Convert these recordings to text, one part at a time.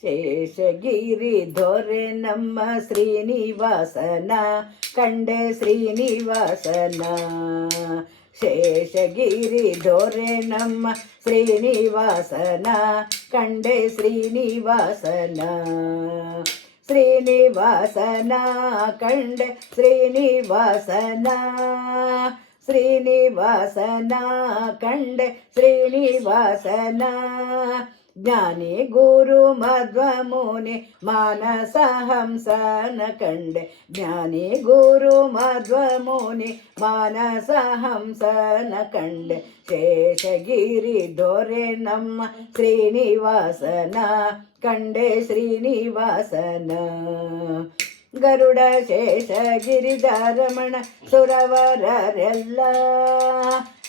ಶೇಷಗಿರಿ ದೊರೆ ನಮ್ಮ ಶ್ರೀನಿವಾಸನ ಕಂಡೆ ಶ್ರೀನಿವಾಸನ. ಶೇಷಗಿರಿ ದೊರೆ ನಮ್ಮ ಶ್ರೀನಿವಾಸನ ಕಂಡೆ ಶ್ರೀನಿವಾಸನ. ಶ್ರೀನಿವಾಸನ ಕಂಡೆ ಶ್ರೀನಿವಾಸನ. ಶ್ರೀನಿವಾಸನ ಕಂಡೆ ಶ್ರೀನಿವಾಸನ. ಜ್ಞಾನಿ ಗುರು ಮಧ್ವ ಮುನಿ ಮಾನಸ ಹಂಸನ ಕಂಡೆ. ಜ್ಞಾನಿ ಗುರು ಮಧ್ವ ಮುನಿ ಮಾನಸ ಹಂಸನ ಕಂಡೆ. ಶೇಷಗಿರಿ ದೊರೆ ನಮ್ಮ ಶ್ರೀನಿವಾಸನ ಕಂಡೆ ಶ್ರೀನಿವಾಸನ. ಗರುಡ ಶೇಷ ಗಿರಿಜಾರಮಣ ಸುರವರರೆಲ್ಲ.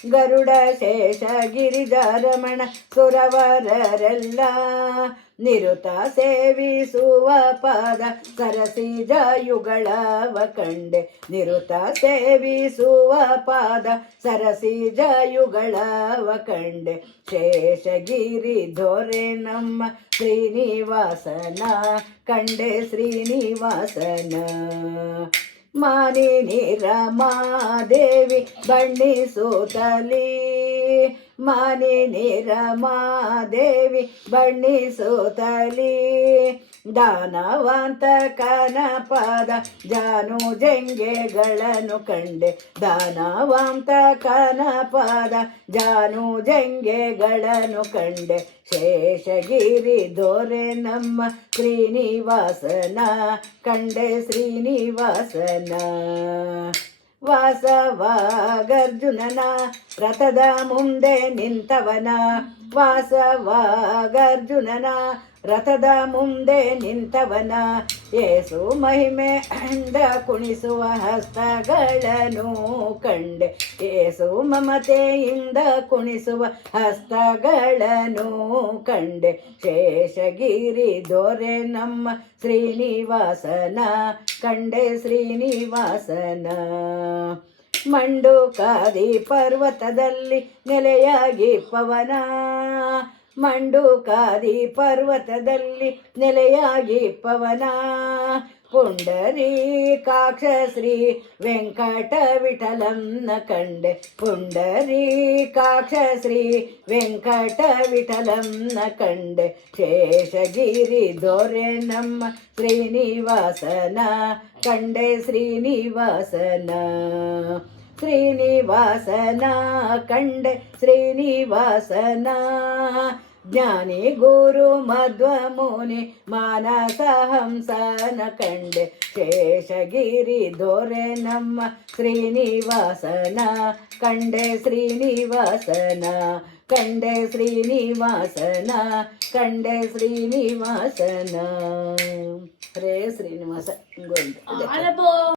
ಗರುಡ ಶೇಷ ಗಿರಿಜಾರಮಣ ಸುರವರರೆಲ್ಲ. ನಿರುತ ಸೇವಿಸುವ ಪಾದ ಸರಸಿಜಯುಗಳವ ಕಂಡೆ. ನಿರುತ ಸೇವಿಸುವ ಪಾದ ಸರಸಿಜಯುಗಳವ ಕಂಡೆ. ಶೇಷಗಿರಿ ದೊರೆ ನಮ್ಮ ಶ್ರೀನಿವಾಸನ ಕಂಡೆ ಶ್ರೀನಿವಾಸನ. ಮಾನಿನಿ ರಮಾದೇವಿ ಬಣ್ಣಿಸುತ್ತಲೀ. ಮಾನಿನಿ ರಮಾದೇವಿ ಬಣ್ಣಿಸುತ್ತಲೀ. ದಾನವಂತಕನ ಪಾದ ಜಾನು ಜಂಗೆಗಳನ್ನು ಕಂಡೆ. ದಾನವಂತಕನ ಪಾದ ಜಾನು ಜಂಗೆಗಳನ್ನು ಕಂಡೆ. ಶೇಷಗಿರಿ ದೊರೆ ನಮ್ಮ ಶ್ರೀನಿವಾಸನ ಕಂಡೆ ಶ್ರೀನಿವಾಸನ. ವಾಸವಾಗರ್ಜುನನ ರಥದ ಮುಂದೆ ನಿಂತವನ. ವಾಸವಾಗರ್ಜುನನ ರಥದ ಮುಂದೆ ನಿಂತವನ. ಏಸು ಮಹಿಮೆ ಅಂದ ಕುಣಿಸುವ ಹಸ್ತಗಳನ್ನು ಕಂಡೆ. ಏಸು ಮಮತೆಯಿಂದ ಕುಣಿಸುವ ಹಸ್ತಗಳನ್ನು ಕಂಡೆ. ಶೇಷಗಿರಿ ದೊರೆ ನಮ್ಮ ಶ್ರೀನಿವಾಸನ ಕಂಡೆ ಶ್ರೀನಿವಾಸನ. ಮಂಡುಕಾದಿ ಪರ್ವತದಲ್ಲಿ ನೆಲೆಯಾಗಿ ಪವನ. ಮಂಡುಕಾದಿ ಪರ್ವತದಲ್ಲಿ ನೆಲೆಯಾಗಿ ಪವನ. ಪುಂಡರೀಕಾಕ್ಷ ಶ್ರೀ ವೆಂಕಟ ವಿಠಲಂನ ಕಂಡೆ. ಪುಂಡರೀಕಾಕ್ಷ ಶ್ರೀ ವೆಂಕಟ ವಿಠಲಂನ ಕಂಡೆ. ಶೇಷಗಿರಿ ದೊರೆ ನಮ್ಮ ಶ್ರೀನಿವಾಸನ ಕಂಡೆ ಶ್ರೀನಿವಾಸನ. ಶ್ರೀನಿವಾಸನ ಕಂಡೆ ಶ್ರೀನಿವಾಸನ. ಜ್ಞಾನಿ ಗುರು ಮಧ್ವ ಮುನಿ ಮಾನಸ ಹಂಸನ ಕಂಡೆ. ಶೇಷಗಿರಿ ದೊರೆ ನಮ್ಮ ಶ್ರೀನಿವಾಸನ ಕಂಡೆ ಶ್ರೀನಿವಾಸನ. ಕಂಡೆ ಶ್ರೀನಿವಾಸನ ಕಂಡೆ ಶ್ರೀನಿವಾಸನ. ಹರೇ ಶ್ರೀನಿವಾಸ ಗೋವಿಂದ.